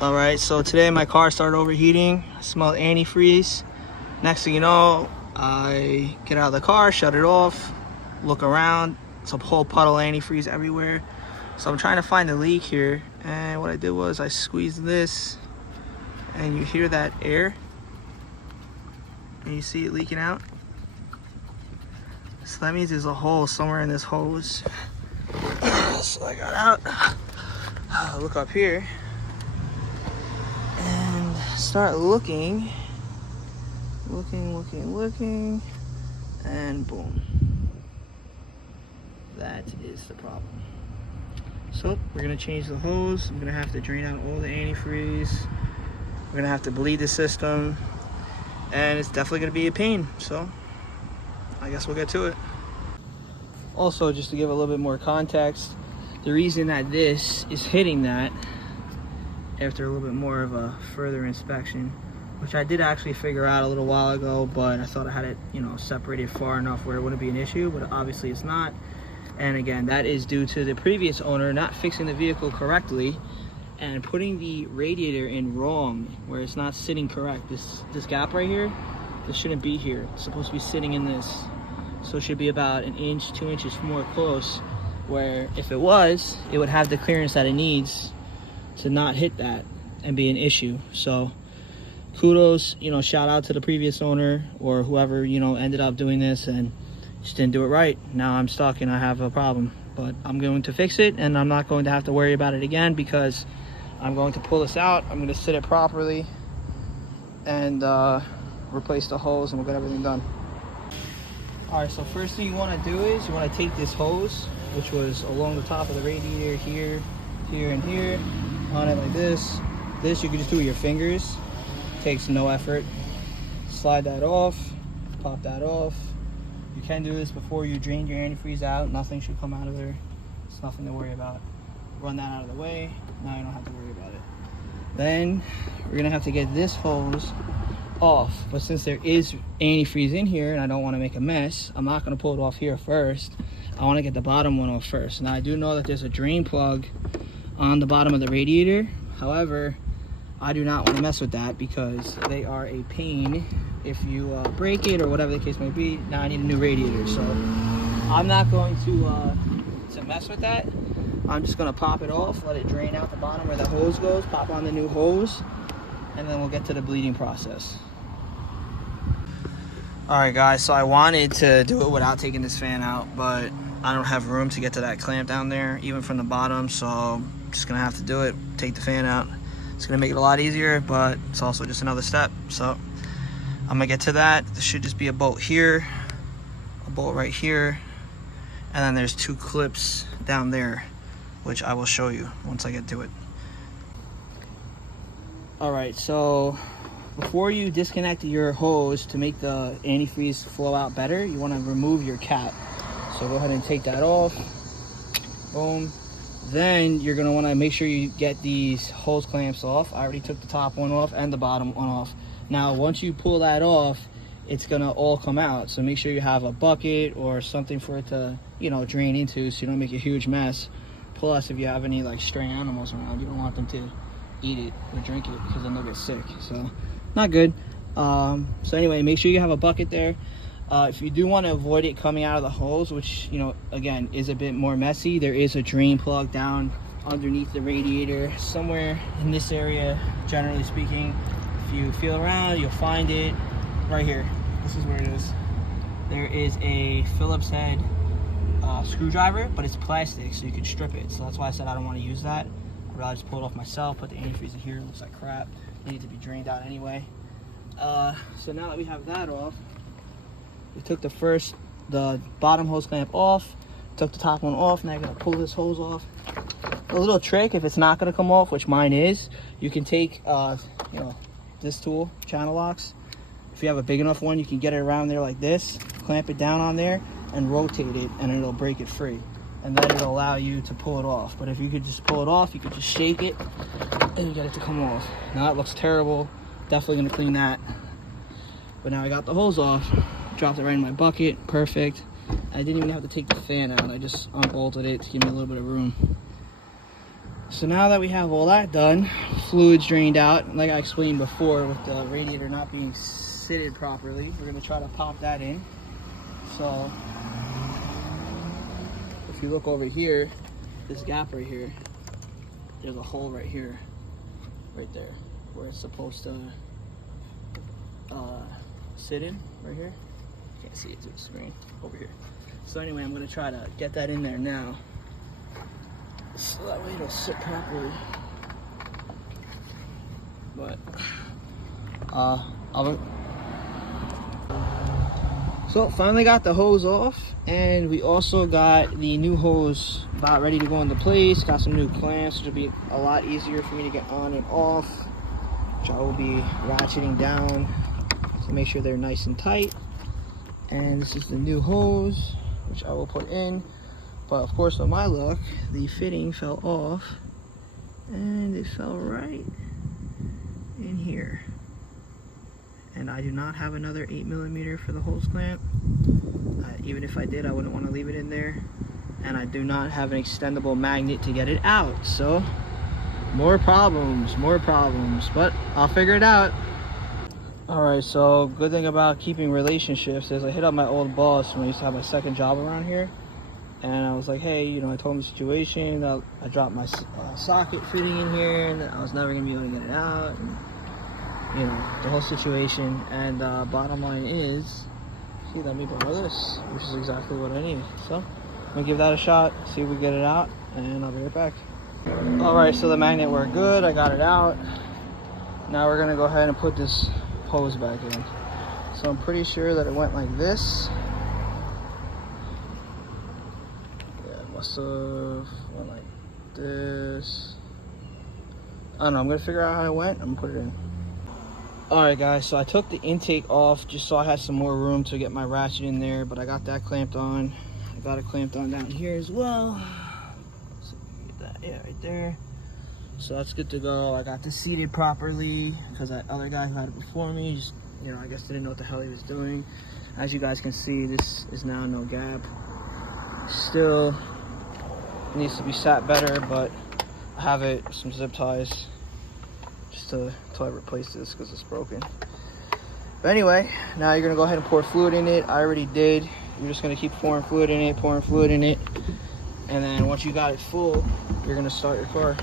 All right, so today my car started overheating. I smelled antifreeze. Next thing you know, I get out of the car, shut it off, look around. It's a whole puddle of antifreeze everywhere. So I'm trying to find the leak here. And what I did was I squeezed this, and you hear that air, and you see it leaking out. So that means there's a hole somewhere in this hose. So I got out, look up here, and start looking, and boom. That is the problem. So we're gonna change the hose. I'm gonna have to drain out all the antifreeze. We're gonna have to bleed the system, and it's definitely gonna be a pain. So I guess we'll get to it. Also, just to give a little bit more context, the reason that this is hitting that after a little bit more of a further inspection, which I did actually figure out a little while ago, but I thought I had it, separated far enough where it wouldn't be an issue, but obviously it's not. And again, that is due to the previous owner not fixing the vehicle correctly and putting the radiator in wrong, where it's not sitting correct. This gap right here, this shouldn't be here. It's supposed to be sitting in this. So it should be about 1 inch, 2 inches more close, where if it was, it would have the clearance that it needs to not hit that and be an issue. So kudos, shout out to the previous owner or whoever, ended up doing this and just didn't do it right. Now I'm stuck and I have a problem, but I'm going to fix it, and I'm not going to have to worry about it again, because I'm going to pull this out. I'm going to sit it properly and replace the hose, and we'll get everything done. All right, so first thing you want to do is you want to take this hose, which was along the top of the radiator here, here, and here, on it like this. This you can just do with your fingers. Takes no effort. Slide that off, pop that off. You can do this before you drain your antifreeze out. Nothing should come out of there. It's nothing to worry about. Run that out of the way. Now you don't have to worry about it. Then we're gonna have to get this hose off, but since there is antifreeze in here and I don't want to make a mess, I'm not going to pull it off here first. I want to get the bottom one off first. Now I do know that there's a drain plug on the bottom of the radiator. However, I do not want to mess with that because they are a pain if you break it or whatever the case may be. Now I need a new radiator, so I'm not going to mess with that. I'm just going to pop it off, let it drain out the bottom where the hose goes, pop on the new hose, and then we'll get to the bleeding process. All right, guys, so I wanted to do it without taking this fan out, but I don't have room to get to that clamp down there, even from the bottom, so I'm just gonna have to do it, take the fan out. It's gonna make it a lot easier, but it's also just another step. So I'm gonna get to that. There should just be a bolt here, a bolt right here, and then there's 2 clips down there, which I will show you once I get to it. All right, so before you disconnect your hose to make the antifreeze flow out better, you want to remove your cap. So go ahead and take that off. Boom. Then you're going to want to make sure you get these hose clamps off. I already took the top one off and the bottom one off. Now, once you pull that off, it's going to all come out. So make sure you have a bucket or something for it to, drain into, so you don't make a huge mess. Plus, if you have any stray animals around, you don't want them to eat it or drink it, because then they'll get sick. So not good. So anyway, make sure you have a bucket there. If you do want to avoid it coming out of the hose, which again is a bit more messy, there is a drain plug down underneath the radiator somewhere in this area. Generally speaking, if you feel around, you'll find it right here. This is where it is. There is a Phillips head screwdriver, but it's plastic, so you can strip it. So that's why I said I don't want to use that. I'd rather just pull it off myself, put the antifreeze in here. It looks like crap. They need to be drained out anyway. So now that we have that off, we took the bottom hose clamp off, took the top one off. Now you're gonna pull this hose off. A little trick, if it's not gonna come off, which mine is, you can take this tool, channel locks. If you have a big enough one, you can get it around there like this, clamp it down on there, and rotate it, and it'll break it free. And then it'll allow you to pull it off. But if you could just pull it off, you could just shake it and you get it to come off. Now it looks terrible. Definitely gonna clean that. But now I got the hose off, dropped it right in my bucket, perfect. I didn't even have to take the fan out. I just unbolted it to give me a little bit of room. So now that we have all that done, fluids drained out, like I explained before, with the radiator not being sitted properly. We're gonna try to pop that in. So if you look over here, this gap right here, there's a hole right here, right there, where it's supposed to sit in, right here. Can't see it through the screen, over here. So anyway, I'm gonna try to get that in there now, so that way it'll sit properly. But so finally got the hose off, and we also got the new hose about ready to go into place. Got some new clamps, which will be a lot easier for me to get on and off, which I will be ratcheting down to make sure they're nice and tight. And this is the new hose, which I will put in. But of course, with my luck, the fitting fell off, and it fell right in here. And I do not have another 8mm for the hose clamp. Even if I did, I wouldn't want to leave it in there. And I do not have an extendable magnet to get it out. So more problems, but I'll figure it out. Alright, so good thing about keeping relationships is I hit up my old boss when I used to have my second job around here. And I was like, hey, you know, I told him the situation. I dropped my socket fitting in here, and I was never going to be able to get it out. And, you know, the whole situation. And bottom line is, he let me borrow this, which is exactly what I need. So I'm going to give that a shot, see if we get it out, and I'll be right back. Alright, so the magnet worked good. I got it out. Now we're going to go ahead and put this hose back in. So I'm pretty sure that it went like this. Yeah, it must have went like this. I don't know, I'm gonna figure out how it went. I'm gonna put it in. Alright guys, so I took the intake off just so I had some more room to get my ratchet in there, but I got that clamped on. I got it clamped on down here as well. So get that, yeah, right there. So that's good to go. I got this seated properly because that other guy who had it before me just, you know, I guess didn't know what the hell he was doing. As you guys can see, this is now no gap. Still needs to be sat better, but I have it some zip ties just until I replace this because it's broken. But anyway, now you're gonna go ahead and pour fluid in it. I already did. You're just gonna keep pouring fluid in it, and then once you got it full, you're gonna start your car.